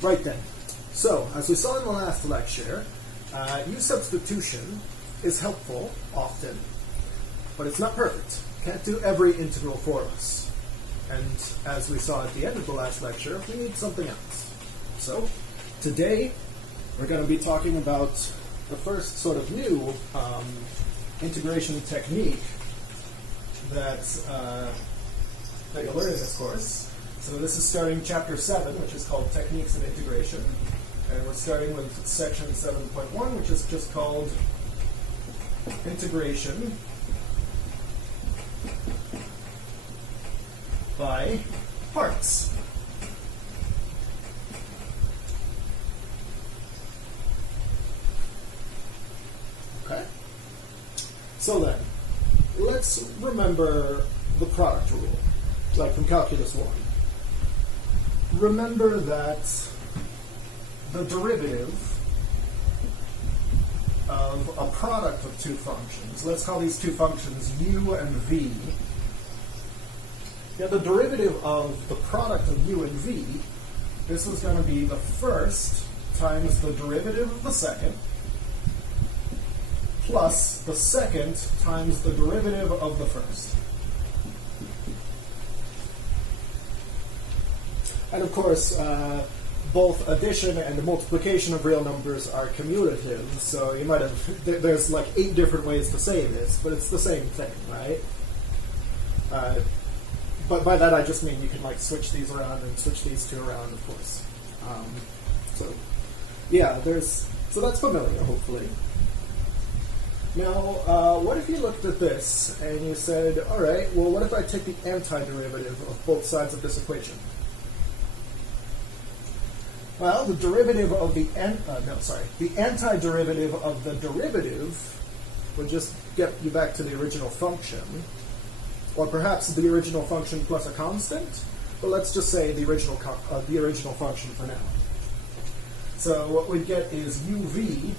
Right then. So, as we saw in the last lecture, U substitution is helpful often, but it's not perfect. Can't do every integral for us. And as we saw at the end of the last lecture, we need something else. So, today we're going to be talking about the first sort of new integration technique that you'll learn in this course. So this is starting chapter 7, which is called Techniques of Integration. And we're starting with section 7.1, which is just called Integration by Parts. Okay? So then, let's remember the product rule, like from Calculus 1. Remember that the derivative of a product of two functions, let's call these two functions u and v. Yeah, the derivative of the product of u and v, this is going to be the first times the derivative of the second, plus the second times the derivative of the first. And of course, both addition and multiplication of real numbers are commutative, so you might have, there's like 8 different ways to say this, but it's the same thing, right? But by that I just mean you can like switch these around and switch these two around, of course. So yeah, so that's familiar, hopefully. Now, what if you looked at this and you said, all right, well, what if I take the antiderivative of both sides of this equation? Well, the derivative of the antiderivative of the derivative would just get you back to the original function, or perhaps the original function plus a constant. But let's just say the original function for now. So what we get is uv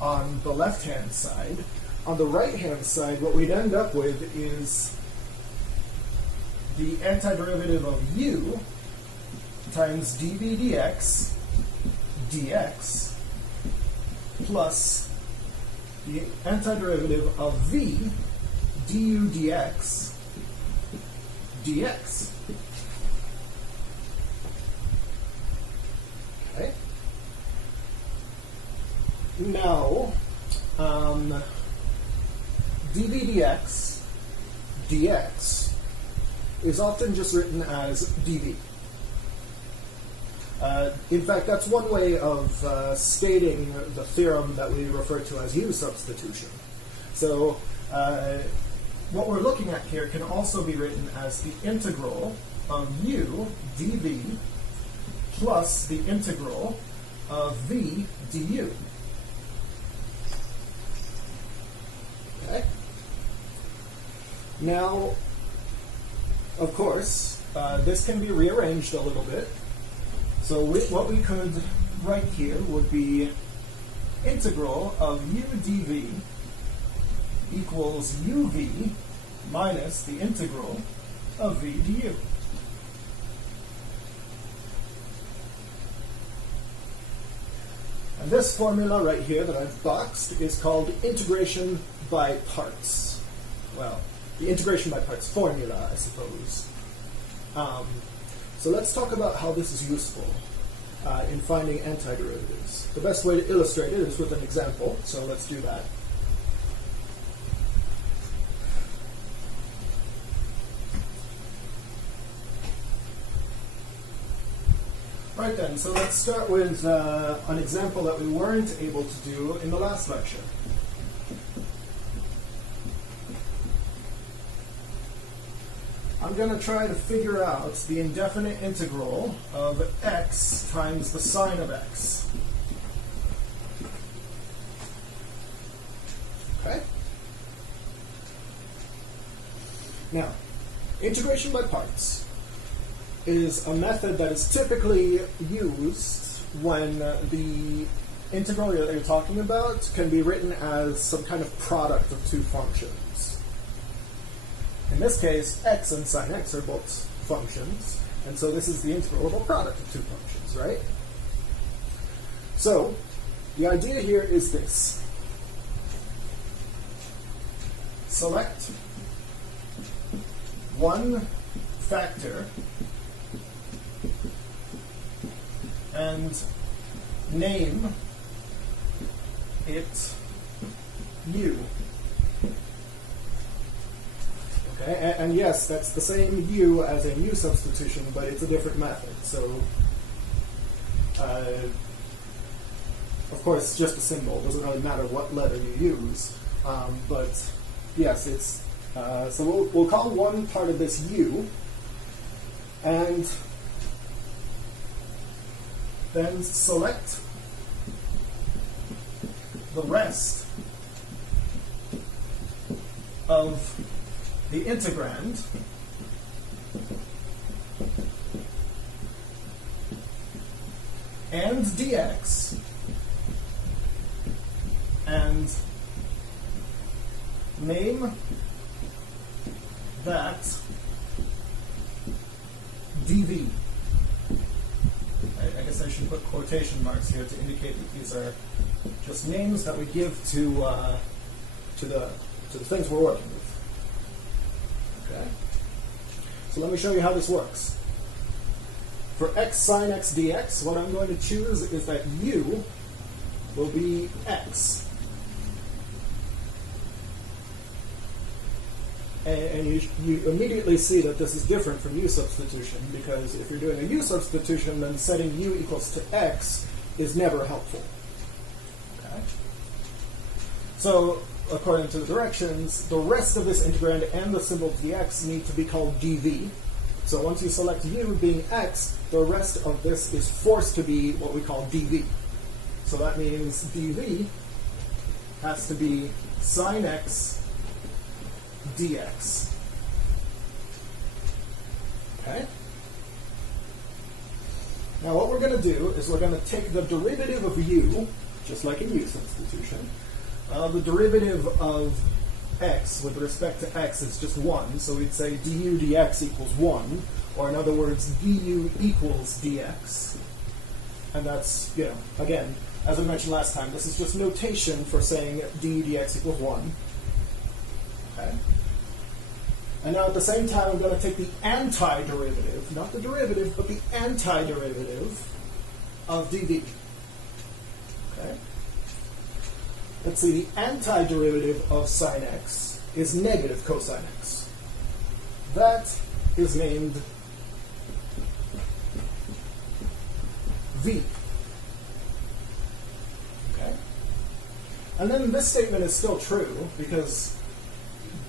on the left-hand side. On the right-hand side, what we'd end up with is the antiderivative of u times dv dx plus the antiderivative of v du dx dx. Okay. Now, dv dx is often just written as dv. In fact, that's one way of stating the theorem that we refer to as U substitution. So what we're looking at here can also be written as the integral of U dv plus the integral of v du. Okay. Now, of course, this can be rearranged a little bit. So what we could write here would be integral of u dv equals uv minus the integral of v du. And this formula right here that I've boxed is called integration by parts. Well, the integration by parts formula, I suppose. So let's talk about how this is useful in finding antiderivatives. The best way to illustrate it is with an example, so let's do that. Right then, so let's start with an example that we weren't able to do in the last lecture. I'm going to try to figure out the indefinite integral of x times the sine of x. Okay? Now, integration by parts is a method that is typically used when the integral that you're talking about can be written as some kind of product of two functions. In this case, x and sine x are both functions, And so this is the integral of a product of two functions, right? So the idea here is this. Select one factor and name it u. Okay, and yes, that's the same u as in u substitution, but it's a different method. So, of course, it's just a symbol. It doesn't really matter what letter you use. But yes, it's so we'll call one part of this u, and then select the rest of the integrand and dx and name that dv. I guess I should put quotation marks here to indicate that these are just names that we give to the things we're working with. Okay. So let me show you how this works. For x sine x dx, what I'm going to choose is that u will be x. And you immediately see that this is different from u substitution, because if you're doing a u substitution, then setting u equals to x is never helpful. Okay. So, according to the directions, the rest of this integrand and the symbol dx need to be called dv. So once you select u being x, the rest of this is forced to be what we call dv. So that means dv has to be sine x dx. Okay? Now what we're going to do is we're going to take the derivative of u, just like in u substitution. The derivative of x with respect to x is just 1, so we'd say du dx equals 1, or in other words, du equals dx. And that's, again, as I mentioned last time, this is just notation for saying du dx equals 1. Okay? And now at the same time, I'm going to take the antiderivative, not the derivative, but the antiderivative of dv. Okay? Let's see, the antiderivative of sine x is negative cosine x. That is named v. Okay? And then this statement is still true, because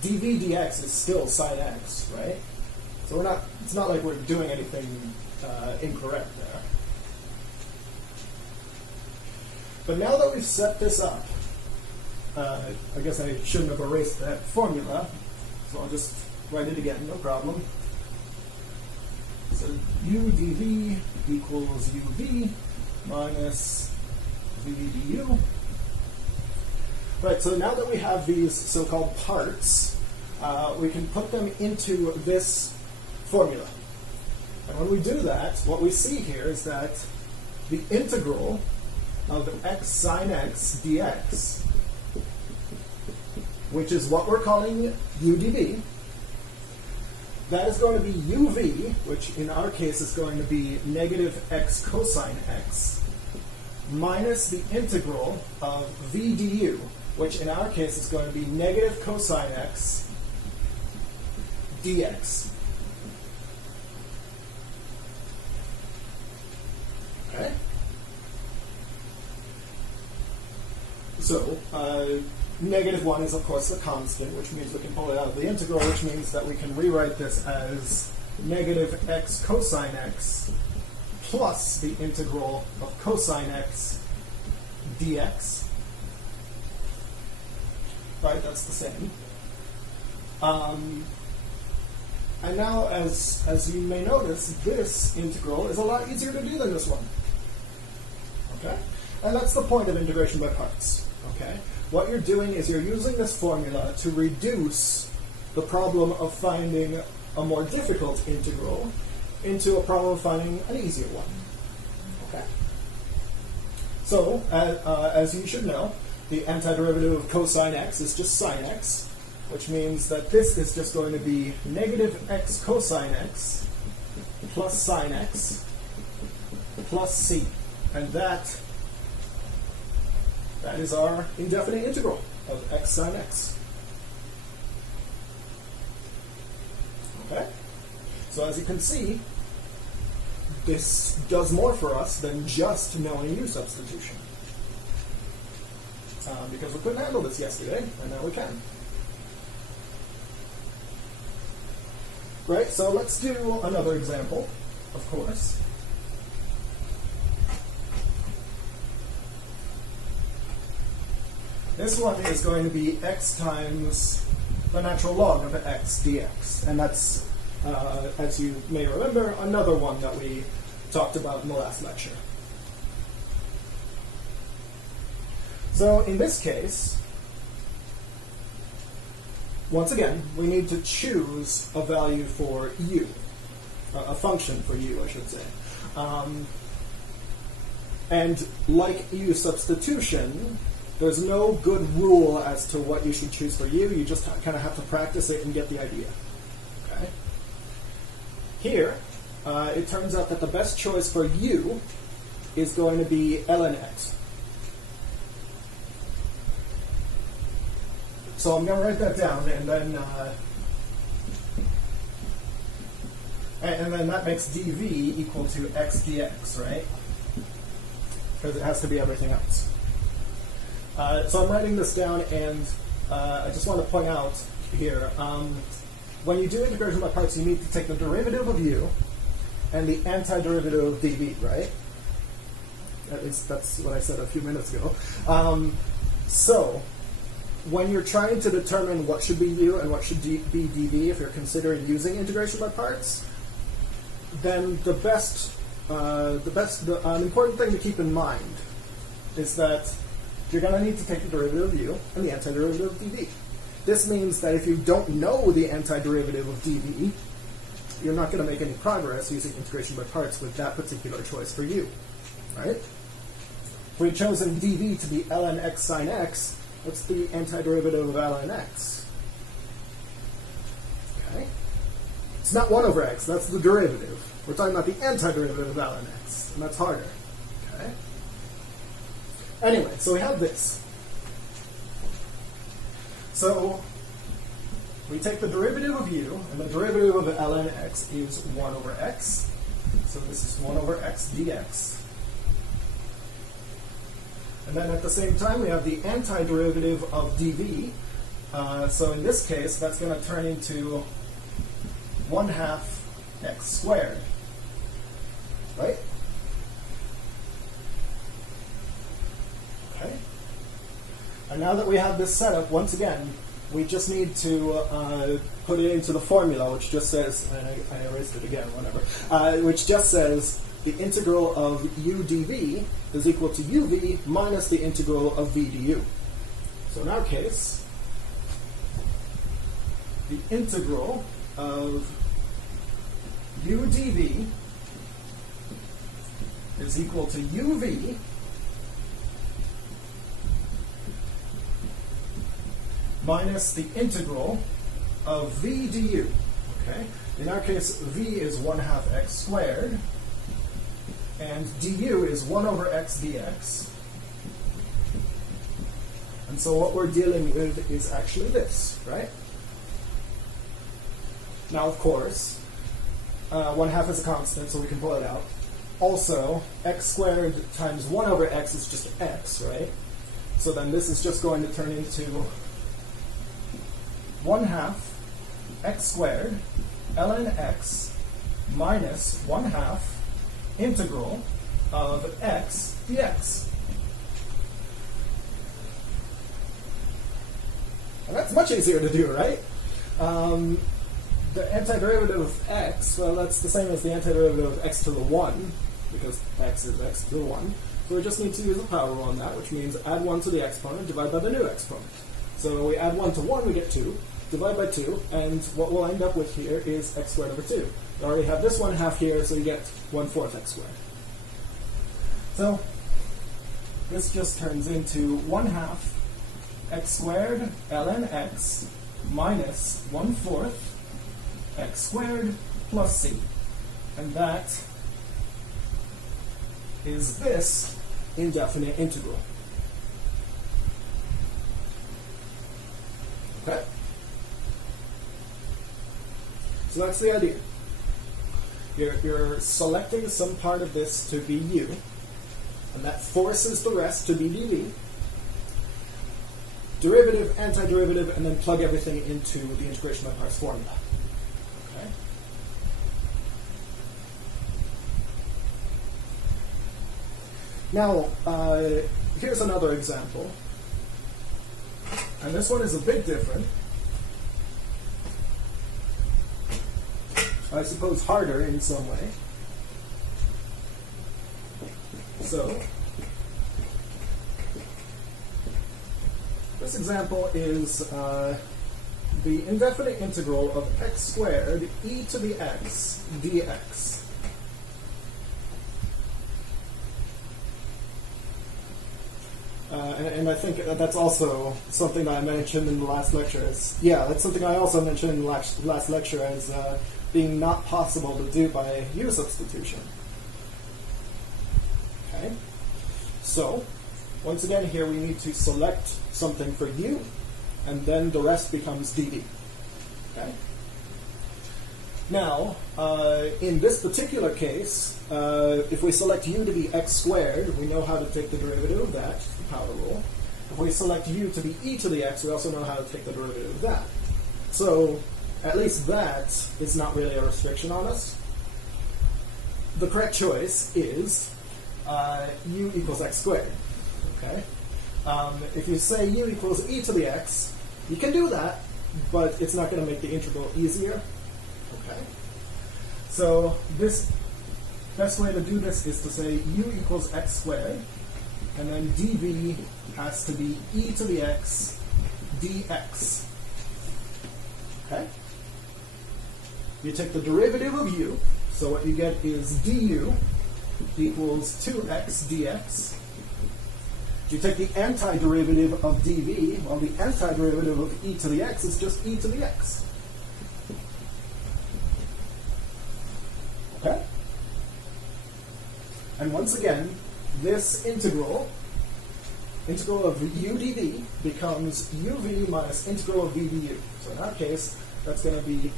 dv dx is still sine x, right? So it's not like we're doing anything incorrect there. But now that we've set this up, I guess I shouldn't have erased that formula, so I'll just write it again, no problem. So u dv equals uv minus v du. Right, so now that we have these so-called parts, we can put them into this formula. And when we do that, what we see here is that the integral of x sine x dx, which is what we're calling u dv, that is going to be uv, which in our case is going to be negative x cosine x, minus the integral of v du, which in our case is going to be negative cosine x dx. Okay? So, negative 1 is, of course, the constant, which means we can pull it out of the integral, which means that we can rewrite this as negative x cosine x plus the integral of cosine x dx. Right, that's the same. And now, as you may notice, this integral is a lot easier to do than this one. Okay? And that's the point of integration by parts. Okay? What you're doing is you're using this formula to reduce the problem of finding a more difficult integral into a problem of finding an easier one. Okay. So, as you should know, the antiderivative of cosine x is just sine x, which means that this is just going to be negative x cosine x plus sine x plus c. And that is our indefinite integral of x sine x. Okay? So as you can see, this does more for us than just knowing u substitution. Because we couldn't handle this yesterday, and now we can. Right, so let's do another example, of course. This one is going to be x times the natural log of x dx. And that's, as you may remember, another one that we talked about in the last lecture. So in this case, once again, we need to choose a value for u, a function for u, I should say. And like u substitution, there's no good rule as to what you should choose for u. You just kind of have to practice it and get the idea. Okay? Here, it turns out that the best choice for u is going to be ln x. So I'm going to write that down, and then that makes dv equal to x dx, right? Because it has to be everything else. So I'm writing this down, and I just want to point out here, when you do integration by parts, you need to take the derivative of u and the antiderivative of dv, right? At least that's what I said a few minutes ago. So when you're trying to determine what should be u and what should be dv, if you're considering using integration by parts, then an important thing to keep in mind is that you're going to need to take the derivative of u and the antiderivative of dv. This means that if you don't know the antiderivative of dv, you're not going to make any progress using integration by parts with that particular choice for u, right? If we've chosen dv to be ln x sine x, what's the antiderivative of ln x? Okay. It's not 1 over x, that's the derivative. We're talking about the antiderivative of ln x, and that's harder. Okay. Anyway, so we have this. So we take the derivative of u, and the derivative of ln x is 1 over x. So this is 1 over x dx. And then at the same time, we have the antiderivative of dv. So in this case, that's going to turn into 1/2 x squared, right? Okay. And now that we have this set up, once again, we just need to put it into the formula, which just says, and I erased it again, whatever, which just says the integral of u dv is equal to uv minus the integral of v du. So in our case, the integral of u dv is equal to uv minus the integral of v du. Okay? In our case, v is 1/2 x squared, and du is 1 over x dx. And so what we're dealing with is actually this, right? Now, of course, 1/2 is a constant, so we can pull it out. Also, x squared times 1 over x is just x, right? So then this is just going to turn into 1/2 x squared ln x minus 1/2 integral of x dx. And that's much easier to do, right? The antiderivative of x, well, that's the same as the antiderivative of x to the 1, because x is x to the 1. So we just need to use the power rule on that, which means add 1 to the exponent, divide by the new exponent. So we add 1 to 1, we get 2. Divide by 2, and what we'll end up with here is x squared over 2. You already have this 1/2 here, so you get 1/4 x squared. So this just turns into 1/2 x squared ln x minus 1/4 x squared plus c. And that is this indefinite integral. Okay? So that's the idea. You're selecting some part of this to be u, and that forces the rest to be dv. Derivative, antiderivative, and then plug everything into the integration by parts formula. Okay? Now, here's another example. And this one is a bit different. I suppose harder in some way. So, this example is the indefinite integral of x squared e to the x dx. And I think that's also something that I mentioned in the last lecture. That's something I also mentioned in the last lecture as being not possible to do by u substitution. Okay? So, once again here we need to select something for u, and then the rest becomes dv. Okay? Now, in this particular case, if we select u to be x squared, we know how to take the derivative of that, the power rule. If we select u to be e to the x, we also know how to take the derivative of that. So, at least that is not really a restriction on us. The correct choice is u equals x squared. Okay? If you say u equals e to the x, you can do that, but it's not going to make the integral easier. Okay? So this best way to do this is to say u equals x squared, and then dv has to be e to the x dx. Okay? You take the derivative of u, so what you get is du equals 2x dx. You take the antiderivative of dv, well, the antiderivative of e to the x is just e to the x. Okay? And once again, this integral of u dv becomes uv minus integral of v du. So in our case, that's going to be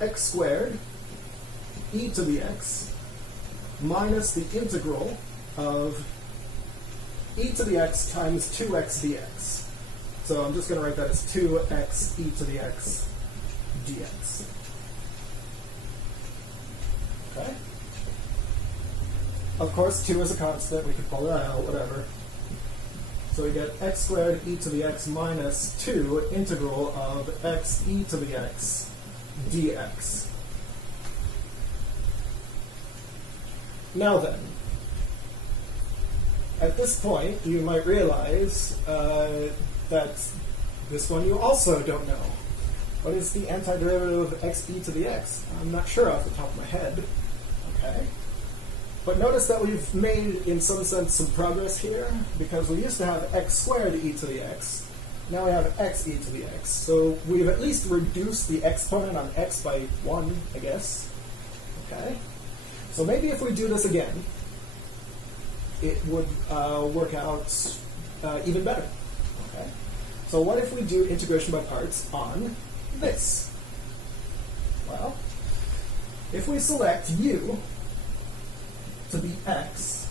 x squared e to the x minus the integral of e to the x times 2x dx. So I'm just going to write that as 2x e to the x dx. Okay? Of course, 2 is a constant. We could pull that out, whatever. So we get x squared e to the x minus 2 integral of x e to the x dx. Now then, at this point, you might realize that this one you also don't know. What is the antiderivative of x e to the x? I'm not sure off the top of my head. Okay. But notice that we've made, in some sense, some progress here, because we used to have x squared e to the x. Now we have x e to the x. So we've at least reduced the exponent on x by 1, I guess. Okay. So maybe if we do this again, it would work out even better. Okay. So what if we do integration by parts on this? Well, if we select u to be x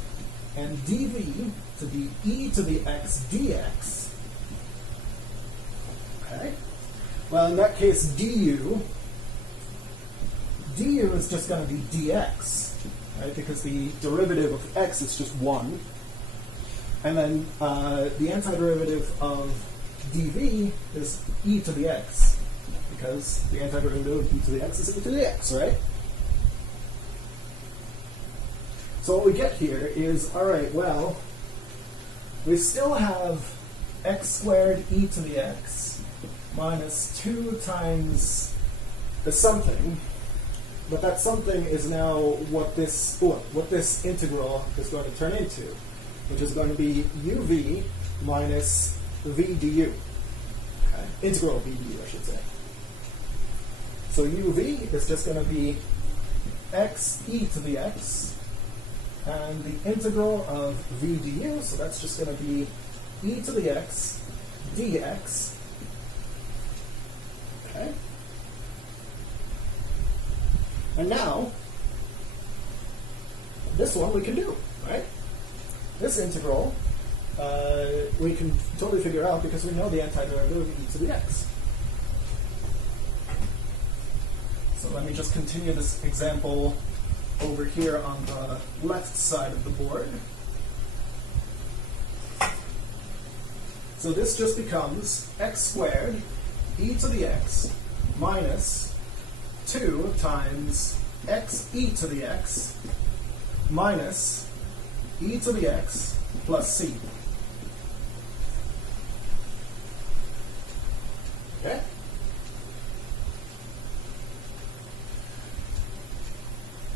and dv to be e to the x dx, okay, well in that case du is just going to be dx, right, because the derivative of x is just 1, and then the antiderivative of dv is e to the x, because the antiderivative of e to the x is e to the x, right? So what we get here is, all right, well, we still have x squared e to the x minus 2 times the something But that something is now what this integral is going to turn into, which is going to be uv minus v du. Okay? Integral v du, I should say. So uv is just going to be x e to the x, and the integral of v du, so that's just going to be e to the x dx. Okay? And now, this one we can do, right? This integral we can totally figure out because we know the antiderivative of e to the x. So let me just continue this example over here on the left side of the board. So this just becomes x squared e to the x minus 2 times x e to the x minus e to the x plus c. Okay?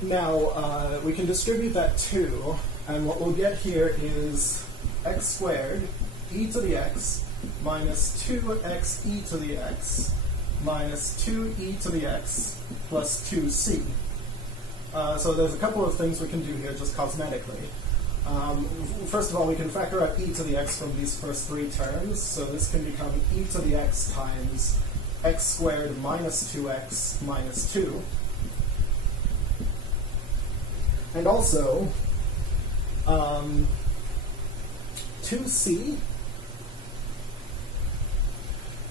Now, we can distribute that 2, and what we'll get here is x squared e to the x minus 2x e to the x minus 2e to the x plus 2c. So there's a couple of things we can do here just cosmetically. First of all, we can factor out e to the x from these first 3 terms. So this can become e to the x times x squared minus 2x minus 2. And also, 2c,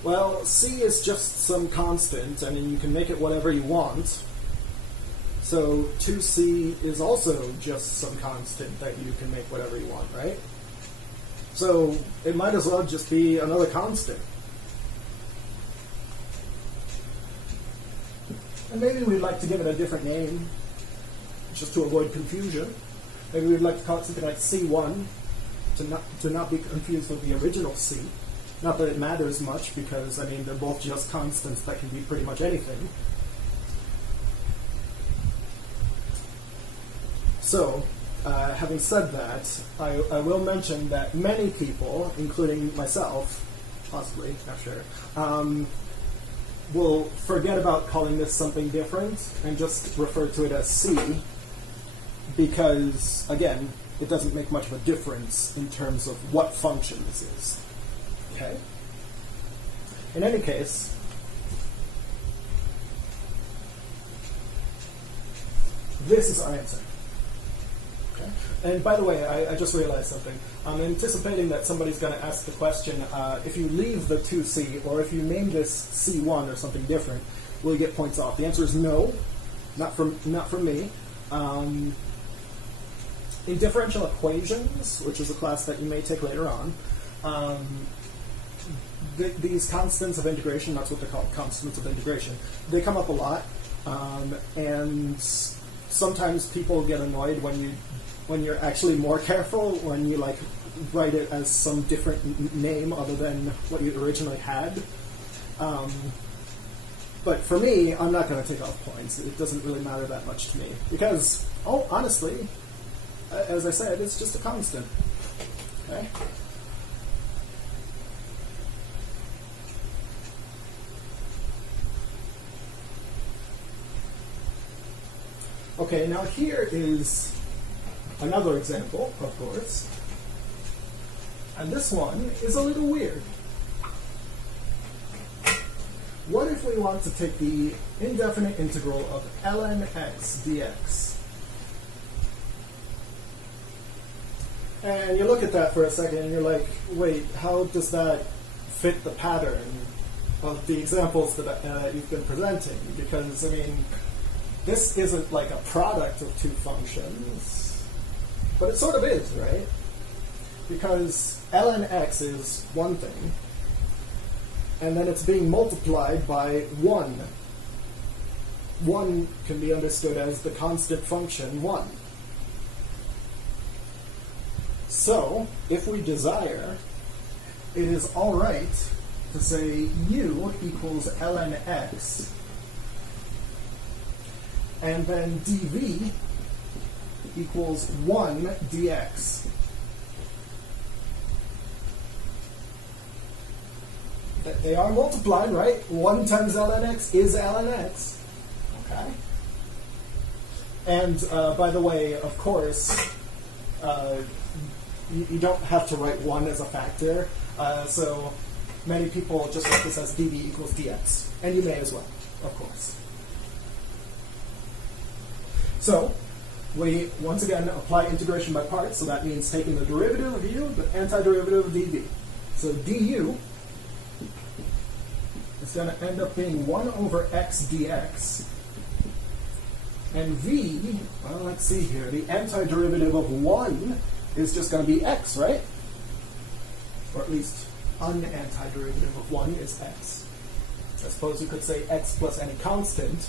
well, c is just some constant, and you can make it whatever you want. So 2c is also just some constant that you can make whatever you want, right? So it might as well just be another constant. And maybe we'd like to give it a different name, just to avoid confusion. Maybe we'd like to call it something like C1, to not be confused with the original C. Not that it matters much, because, I mean, they're both just constants that can be pretty much anything. So, having said that, I will mention that many people, including myself, possibly, not sure, will forget about calling this something different and just refer to it as C, because, again, it doesn't make much of a difference in terms of what function this is. Okay? In any case, this is our answer. Okay? And by the way, I just realized something. I'm anticipating that somebody's going to ask the question, if you leave the 2c, or if you name this C1 or something different, will you get points off? The answer is no, not from me. In differential equations, which is a class that you may take later on, these constants of integration, that's what they're called, constants of integration, they come up a lot, and sometimes people get annoyed when you're actually more careful, when you like write it as some different name other than what you originally had. But for me, I'm not going to take off points. It doesn't really matter that much to me, because, honestly, as I said, it's just a constant. Okay? Okay, now here is another example, of course. And this one is a little weird. What if we want to take the indefinite integral of ln x dx? And you look at that for a second and you're like, wait, how does that fit the pattern of the examples that you've been presenting? Because, I mean, this isn't like a product of two functions, but it sort of is, right? Because ln x is one thing, and then it's being multiplied by 1. 1 can be understood as the constant function 1. So, if we desire, it is all right to say u equals ln x, and then dv equals 1 dx. They are multiplied, right? 1 times ln x is ln x. Okay? And by the way, of course, you don't have to write 1 as a factor. So many people just write this as dv equals dx. And you may as well, of course. So we, once again, apply integration by parts. So that means taking the derivative of u, the antiderivative of dv. So du is going to end up being 1 over x dx. And v, well, let's see here. The antiderivative of 1 is just going to be x, right? Or at least unantiderivative of 1 is x. I suppose you could say x plus any constant,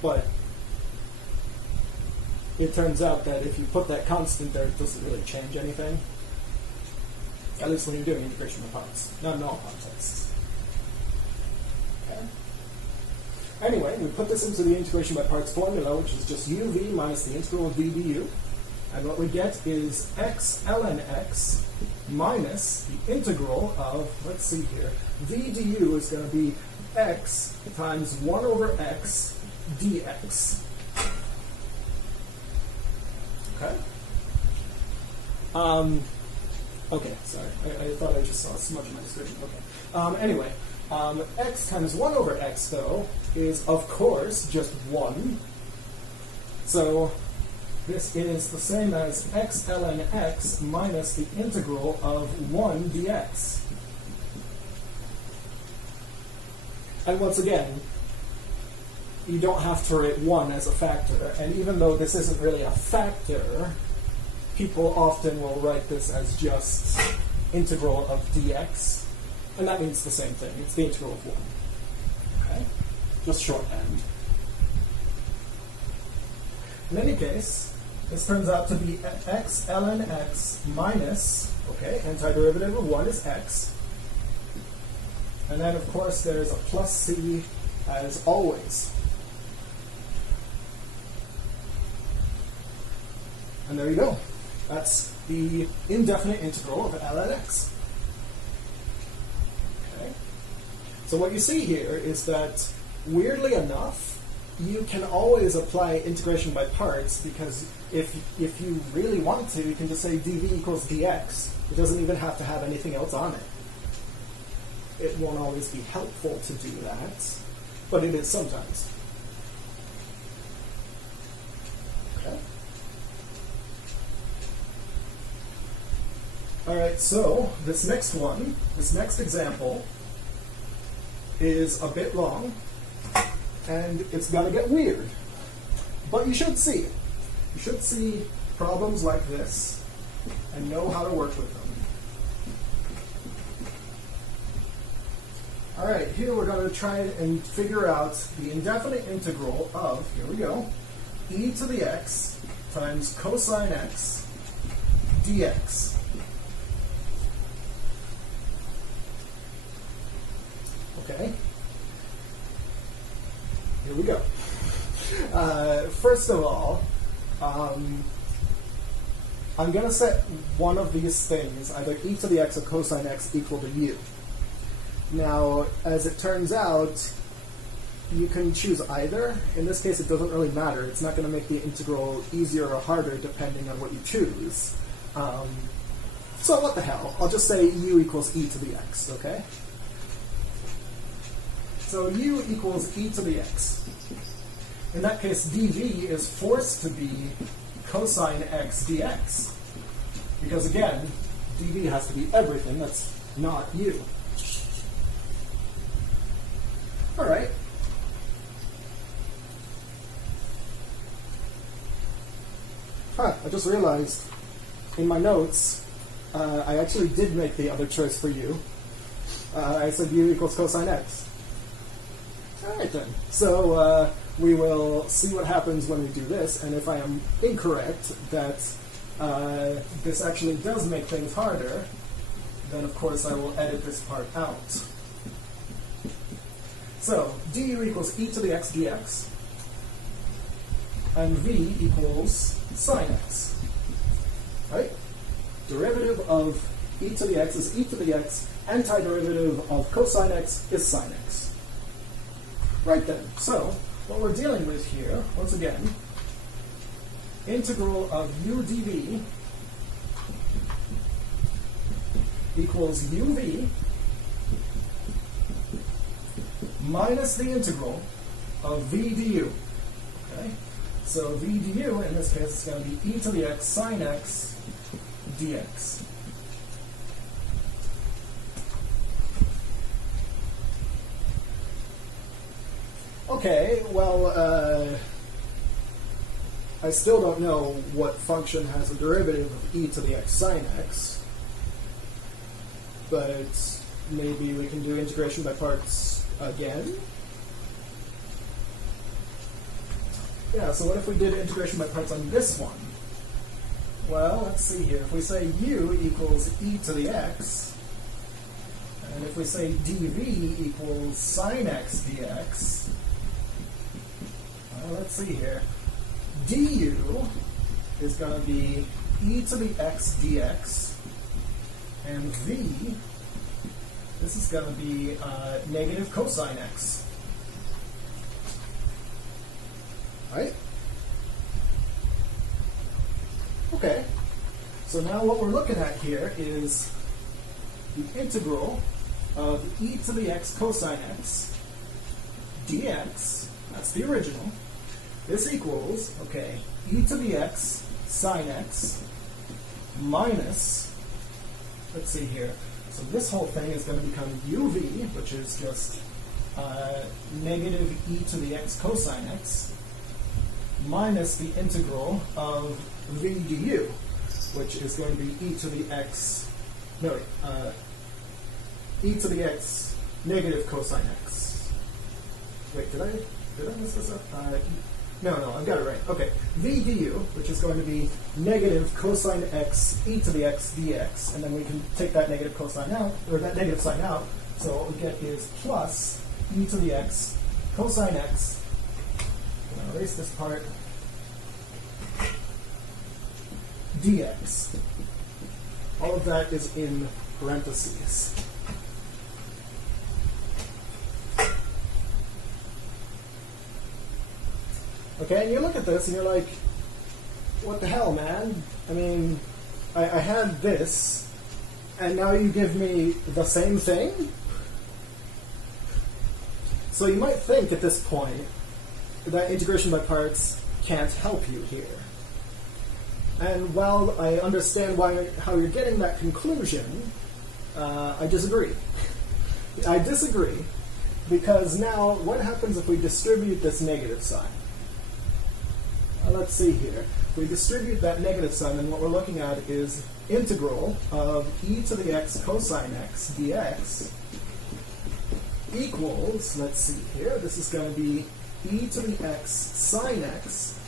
but it turns out that if you put that constant there, it doesn't really change anything. At least when you're doing integration by parts. Not in all contexts. Okay. Anyway, we put this into the integration by parts formula, which is just uv minus the integral of v du. And what we get is x ln x minus the integral of, let's see here, v du is going to be x times 1 over x dx. Okay? Okay, sorry. I thought I just saw a smudge in my description. Okay. Anyway, x times 1 over x, though, is, of course, just 1. So this is the same as x ln x minus the integral of 1 dx. And once again, you don't have to write 1 as a factor. And even though this isn't really a factor, people often will write this as just integral of dx. And that means the same thing. It's the integral of 1. Okay? Just shorthand. In any case, this turns out to be x ln x minus, okay, antiderivative of 1 is x. And then, of course, there's a plus c as always. And there you go. That's the indefinite integral of ln x. Okay. So what you see here is that, weirdly enough, you can always apply integration by parts, because if you really want to, you can just say dv equals dx. It doesn't even have to have anything else on it. It won't always be helpful to do that, but it is sometimes. Okay. All right, so this next one, this next example, is a bit long, and it's going to get weird. But you should see it. You should see problems like this and know how to work with them. All right, here we're going to try and figure out the indefinite integral of, here we go, e to the x times cosine x dx. Okay. Here we go. First of all, I'm going to set one of these things, either e to the x or cosine x, equal to u. Now, as it turns out, you can choose either. In this case, it doesn't really matter. It's not going to make the integral easier or harder depending on what you choose. So what the hell? I'll just say u equals e to the x, okay? So u equals e to the x. In that case, dv is forced to be cosine x dx. Because again, dv has to be everything that's not u. All right. I just realized in my notes, I actually did make the other choice for u. I said u equals cosine x. All right then. So we will see what happens when we do this, and if I am incorrect that this actually does make things harder, then of course I will edit this part out. So du equals e to the x dx. and v equals sine x. Right? Derivative of e to the x is e to the x. Antiderivative of cosine x is sine x. Right then, so what we're dealing with here, once again, integral of u dv equals uv minus the integral of v du. Okay? So v du, in this case, is going to be e to the x sine x dx. Okay, well, I still don't know what function has a derivative of e to the x sine x, but maybe we can do integration by parts again. Yeah, so what if we did integration by parts on this one? Well, let's see here. If we say u equals e to the x, and if we say dv equals sine x dx, well, let's see here. Du is going to be e to the x dx, and v, this is going to be negative cosine x. Right? Okay, so now what we're looking at here is the integral of e to the x cosine x dx, that's the original. This equals, okay, e to the x sine x minus, let's see here, so this whole thing is going to become uv, which is just negative e to the x cosine x, minus the integral of v du, which is going to be e to the x, e to the x negative cosine x. Wait, did I mess this up? No, I've got it right. Okay, v du, which is going to be negative cosine x e to the x dx, and then we can take that negative cosine out, or that negative sign out, so what we get is plus e to the x cosine x. I'm going to erase this part. Dx. All of that is in parentheses. Okay, and you look at this and you're like, what the hell, man? I mean, I had this, and now you give me the same thing? So you might think at this point that integration by parts can't help you here. And while I understand how you're getting that conclusion, I disagree. I disagree, because now what happens if we distribute this negative sign? Let's see here. If we distribute that negative sign, then what we're looking at is integral of e to the x cosine x dx equals, let's see here, this is going to be e to the x sine x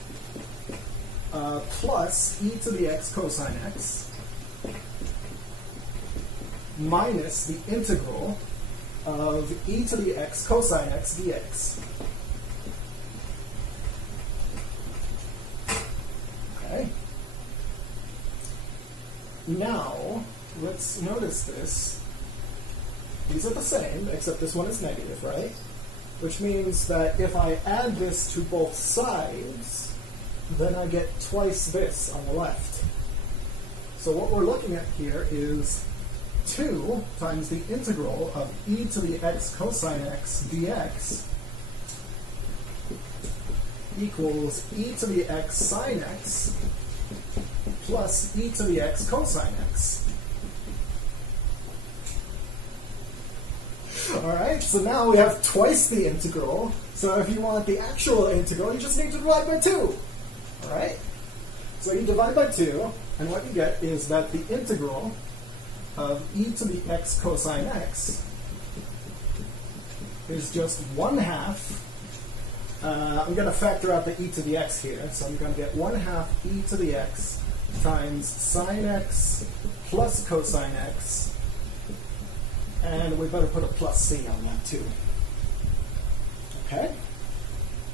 plus e to the x cosine x minus the integral of e to the x cosine x dx. Okay. Now, let's notice this. These are the same, except this one is negative, right? Which means that if I add this to both sides, then I get twice this on the left. So what we're looking at here is 2 times the integral of e to the x cosine x dx equals e to the x sine x plus e to the x cosine x. Alright, so now we have twice the integral. So if you want the actual integral, you just need to divide by 2. Alright? So you divide by 2, and what you get is that the integral of e to the x cosine x is just 1/2. I'm going to factor out the e to the x here, so I'm going to get 1/2 e to the x times sine x plus cosine x, and we better put a plus c on that too. Okay?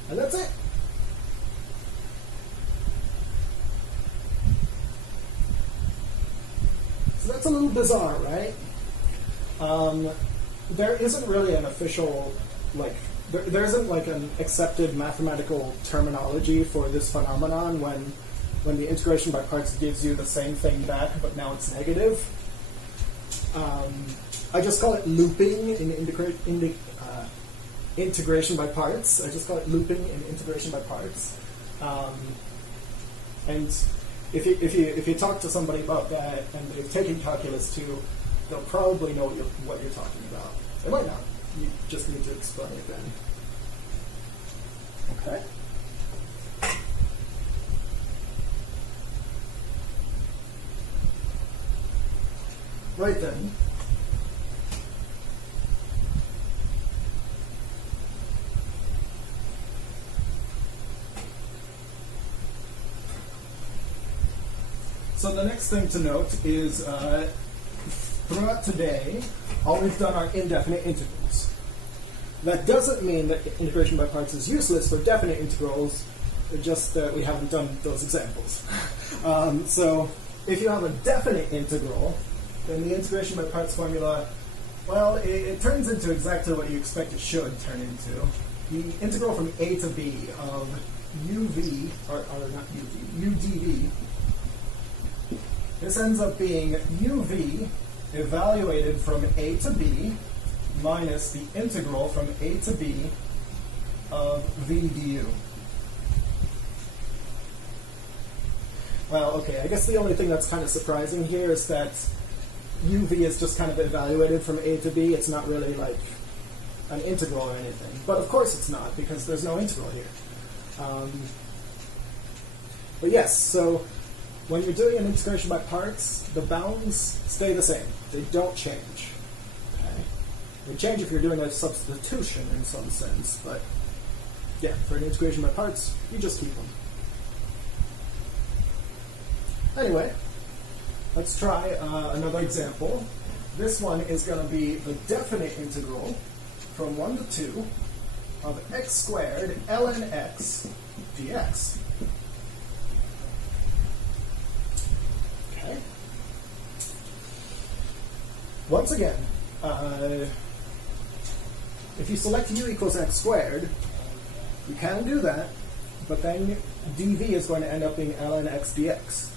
And that's it. So that's a little bizarre, right? There isn't really an official, like, there isn't like an accepted mathematical terminology for this phenomenon when the integration by parts gives you the same thing back, but now it's negative. I just call it looping in integration by parts. I just call it looping in integration by parts. And if you talk to somebody about that and they've taken calculus too, they'll probably know what you're talking about. They might not. You just need to explain it then. Okay. Right then. So the next thing to note is throughout today, all we've done are indefinite integrals. That doesn't mean that integration by parts is useless for definite integrals, just that we haven't done those examples. So if you have a definite integral, then the integration by parts formula, well, it turns into exactly what you expect it should turn into. The integral from a to b of uv, or not uv, udv, this ends up being uv evaluated from a to b minus the integral from a to b of v du. Well, okay, I guess the only thing that's kind of surprising here is that uv is just kind of evaluated from a to b. It's not really like an integral or anything. But of course it's not, because there's no integral here. But yes, so when you're doing an integration by parts, the bounds stay the same. They don't change. Okay? They change if you're doing a substitution in some sense, but yeah, for an integration by parts, you just keep them. Anyway, let's try another example. This one is going to be the definite integral from 1 to 2 of x squared ln x dx. Okay. Once again, if you select u equals x squared, you can do that, but then dv is going to end up being ln x dx,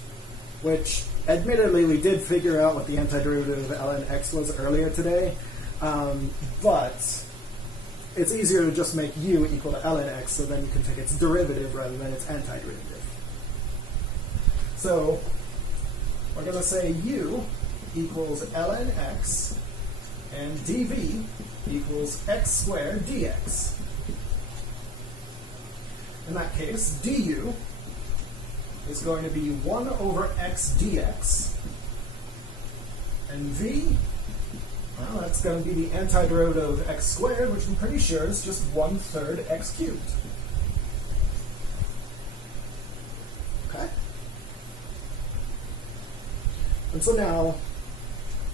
which admittedly we did figure out what the antiderivative of ln x was earlier today, but it's easier to just make u equal to ln x, so then you can take its derivative rather than its antiderivative. So we're going to say u equals ln x and dv equals x squared dx. In that case, du is going to be 1 over x dx, and v, well, that's going to be the antiderivative of x squared, which I'm pretty sure is just 1/3 x cubed. Okay? And so now,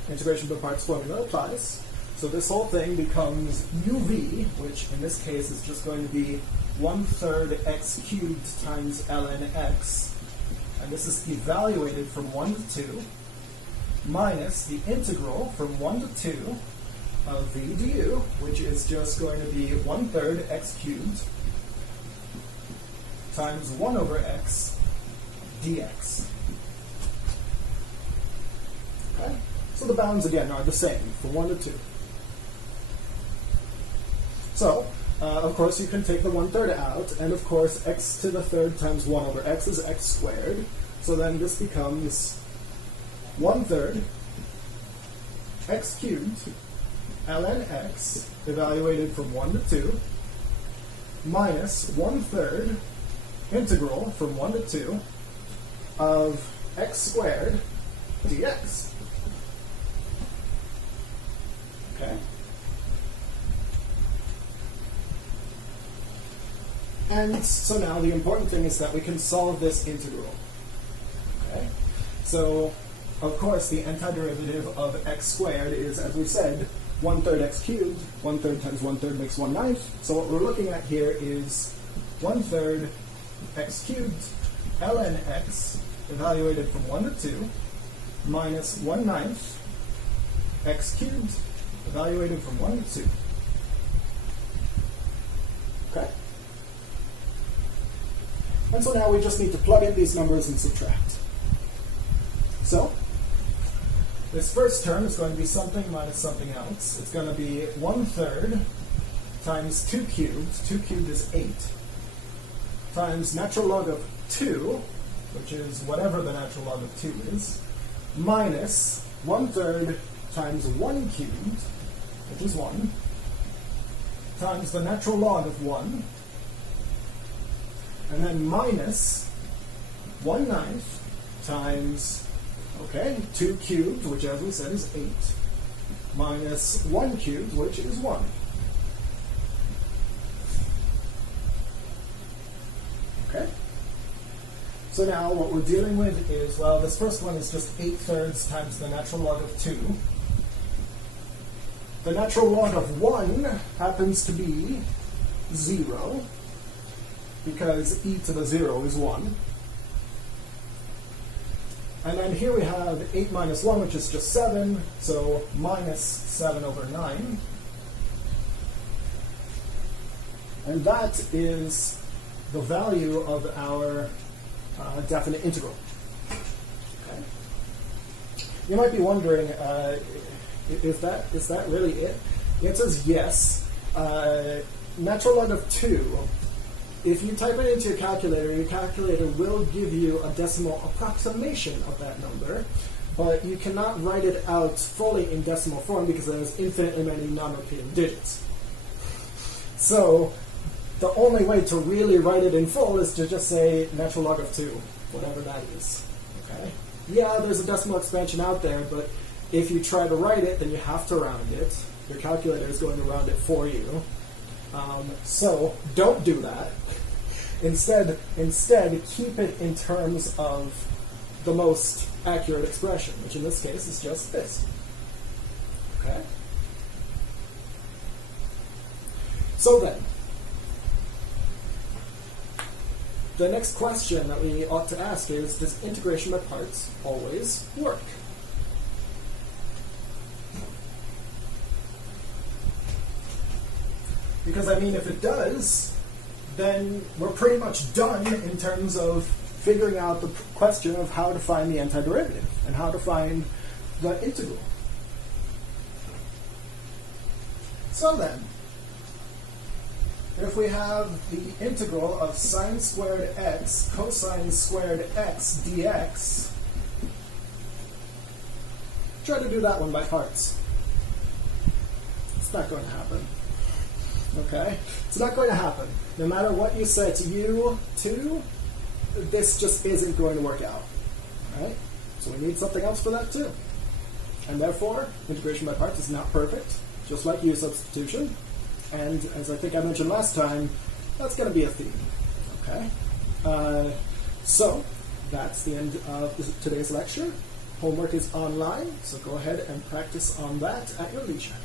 integration by parts formula applies. So this whole thing becomes uv, which in this case is just going to be 1/3 x cubed times ln x. And this is evaluated from 1 to 2, minus the integral from 1 to 2 of v du, which is just going to be 1/3 x cubed times 1 over x dx. Okay? So the bounds, again, are the same, from 1 to 2. So, of course, you can take the 1/3 out, and of course, x to the third times 1 over x is x squared. So then this becomes 1/3 x cubed ln x, evaluated from 1 to 2, minus 1/3 integral from 1 to 2 of x squared dx. Okay? And so now the important thing is that we can solve this integral. Okay? So, of course, the antiderivative of x squared is, as we said, 1/3 x cubed. 1/3 times 1/3 makes 1/9. So what we're looking at here is 1/3 x cubed ln x, evaluated from 1 to 2, minus 1/9 x cubed, evaluated from 1 to 2. Okay? And so now we just need to plug in these numbers and subtract. So, this first term is going to be something minus something else. It's going to be 1/3 times 2 cubed. 2 cubed is 8. Times natural log of 2, which is whatever the natural log of 2 is, minus 1/3 times 1 cubed, which is 1, times the natural log of 1, and then minus 1/9 times, 2 cubed, which as we said is 8, minus 1 cubed, which is 1. Okay? So now what we're dealing with is, well, this first one is just 8/3 times the natural log of 2. The natural log of 1 happens to be 0, because e to the 0 is 1. And then here we have 8 minus 1, which is just 7, so minus 7 over 9. And that is the value of our definite integral. Okay. You might be wondering, is that really it? The answer is yes. Natural log of 2, if you type it into your calculator will give you a decimal approximation of that number, but you cannot write it out fully in decimal form because there's infinitely many non-repeating digits. So the only way to really write it in full is to just say natural log of 2, whatever that is. Okay? Yeah, there's a decimal expansion out there, but if you try to write it, then you have to round it. Your calculator is going to round it for you. So don't do that. Instead, keep it in terms of the most accurate expression, which in this case is just this. Okay? So then, the next question that we ought to ask is, does integration by parts always work? Because, I mean, if it does, then we're pretty much done in terms of figuring out the question of how to find the antiderivative and how to find the integral. So then, if we have the integral of sine squared x cosine squared x dx, try to do that one by parts. It's not going to happen. Okay? It's not going to happen. No matter what you set u2, this just isn't going to work out. Right? So we need something else for that too. And therefore, integration by parts is not perfect, just like u substitution. And as I think I mentioned last time, that's going to be a theme. Okay? So that's the end of today's lecture. Homework is online, so go ahead and practice on that at your leisure.